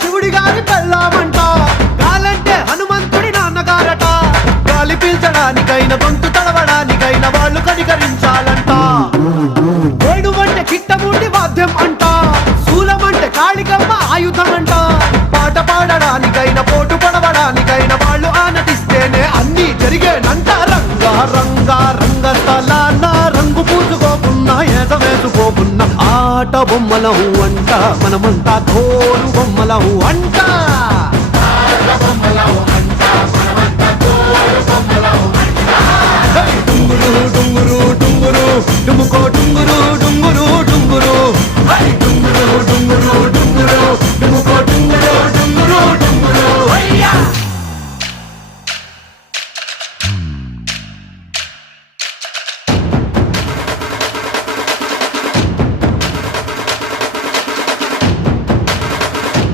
శివుడి గారి పెళ్ళామంట, గాలంటే హనుమంతుడి నాన్నగారట. గాలి పీల్చడానికైన గొంతు తడవడానికైన వాళ్ళు కనికరించాలంట. వేణువంటే కిట్టముండి వాద్యం అంట, శూలమంటే కాళికమ్మ ఆయుధమంట. పాట పాడడానికైన పోటు పడవడానికైన వాళ్ళు ఆనతిస్తేనే అన్నీ జరిగేనంట. రంగా రంగా రంగస్థలాన రంగు పూసుకోకున్నా ఏస వేసుకోకున్నా ఆట బొమ్మలహు అంట, మనమంతా తోలు బొమ్మలహు అంట. డుంగురు డుంగురు డుంగురు డుముకో డుంగురు